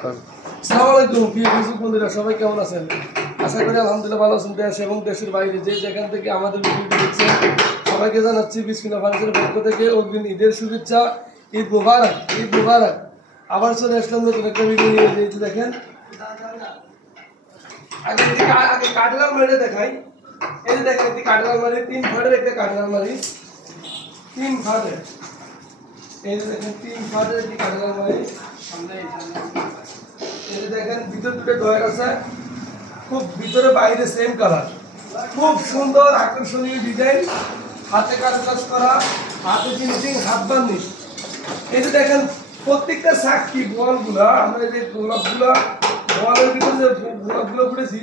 আসসালামু আলাইকুম প্রিয় ফেসবুক বন্ধুরা, সবাই কেমন আছেন? আশা করি আলহামদুলিল্লাহ ভালো আছেন। দেশ এবং দেশের বাইরে যে যেখান থেকে আমাদের ভিডিওটি দেখছেন সবাইকে জানাচ্ছি বিসমিল্লাহ ফার্নিচারের পক্ষ থেকে অগ্রিম ঈদের শুভেচ্ছা। ঈদ মুবারক, ঈদ মুবারক। আবার চলে আসলাম নতুন একটা ভিডিও নিয়ে। যেহেতু দেখেন আগে কাঠের আলমারি দেখাই। এই যে দেখেন একটি কাঠের আলমারি, 3 ফাটের একটা কাঠের আলমারি, 3 ফাটের। এই যে দেখেন 3 ফাটের একটি কাঠের আলমারি। এই যে দেখেন ভিতর দুটো ডয়ার আছে, খুব ভিতরে বাইরে সেম কালার, খুব সুন্দর আকর্ষণীয় ডিজাইন, হাতে কাজ করা, হাতে ফিনিশিং, হাত বার্নিশ। এই যে দেখেন প্রত্যেকটা সাক্ষী বলগুলা, আমরা যে গোলাপগুলা বলের ভিতরে যে গোলাপগুলো করেছি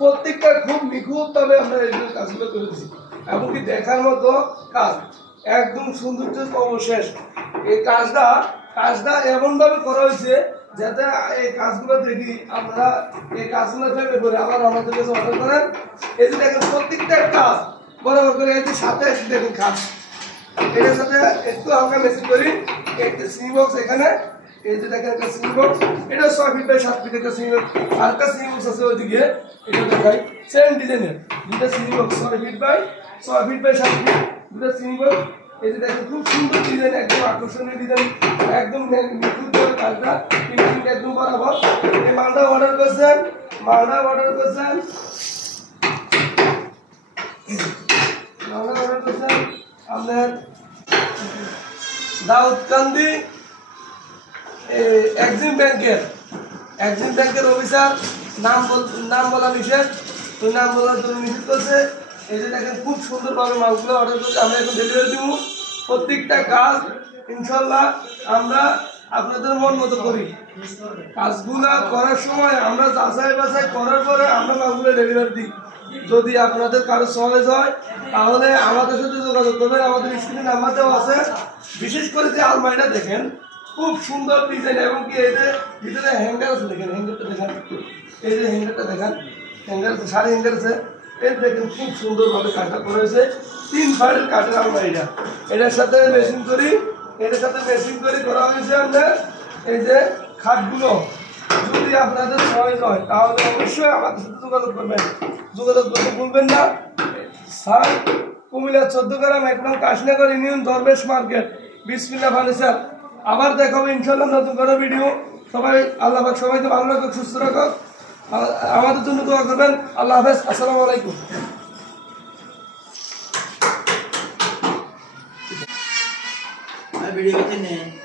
প্রত্যেকটা খুব নিখুঁতভাবে আমরা এইগুলো কাজগুলো করেছি, এমনকি দেখার মতো কাজ, একদম সৌন্দর্য অবশেষ। এই কাজটা এমনভাবে করা হয়েছে যাতে এই কাজগুলো দেখি আমরা এই কাজগুলো ফেলে করে আবার আমাদের কাছে অর্ডার করেন। এই যে দেখেন প্রত্যেকটা কাজ বরাবর করে, এই যে সাথে এসে দেখুন কাজ, এটার সাথে একটু হালকা মেশিন করি, একটা সিমি বক্স এখানে। এই যে দেখেন একটা সিমি বক্স, এটা 6 ফিট বাই 7 ফিট একটা সিমি বক্স, আর একটা সিমি বক্স আছে ওইদিকে, এটা দেখাই সেম ডিজাইনের দুটা semi box, 6 feet by 7 feet দুটা সিমি বক্স। এই যে দেখেন খুব সুন্দর ডিজাইন, একদম আকর্ষণীয় ডিজাইন, একদম নিখুঁত করে কাজটা ফিনিশিং একদম বরাবর। এই মালটা অর্ডার করছেন আপনার দাউদকান্দি এক্সিম ব্যাংকের অফিসার। নাম বলা নিষেধ, ওই নাম বলার জন্য নিষেধ করছে। এই যে দেখেন খুব সুন্দরভাবে মালগুলো অর্ডার করছে, আমরা এখন ডেলিভারি দিব। প্রত্যেকটা কাজ ইনশাল্লাহ আমরা আপনাদের মন মতো করি। কাজগুলা করার সময় আমরা যাচাই বাছাই করার পরে আমরা মালগুলো ডেলিভারি দিই। যদি আপনাদের কারো সহজ হয় তাহলে আমাদের সাথে যোগাযোগ করবেন, আমাদের স্ক্রিনে নাম্বার দেওয়া আছে। বিশেষ করে যে আলমারিটা দেখেন খুব সুন্দর ডিজাইন, এবং কি এই যে ভিতরে হ্যাঙ্গার আছে, দেখেন হ্যাঙ্গারটা দেখেন, এই যে হ্যাঙ্গারটা দেখেন, হ্যাঙ্গার আছে, সাড়ে হ্যাঙ্গার আছে। এই দেখেন খুব সুন্দরভাবে কাঠটা করা হয়েছে, 3 ফাটের কাঠের আলমারিটা। এটার সাথে মেশিন করি করা হয়েছে। আমাদের এই যে খাটগুলো যদি আপনাদের সহজ হয় তাহলে অবশ্যই আমাদের সাথে যোগাযোগ করতে ভুলবেন না। স্যার কুমিল্লা 14 গ্রাম 1 নং কাশীনগর ইউনিয়ন দরবেশ মার্কেট, বিসমিল্লাহ ফার্নিচার। আবার দেখাবো ইনশাল্লাহ নতুন কোনো ভিডিও। সবাই আল্লাহ পাক সবাইকে ভালো রাখুক, সুস্থ রাখুক, আমাদের জন্য দোয়া করবেন। আল্লাহ হাফেজ, আসসালামু আলাইকুম। ভিডিও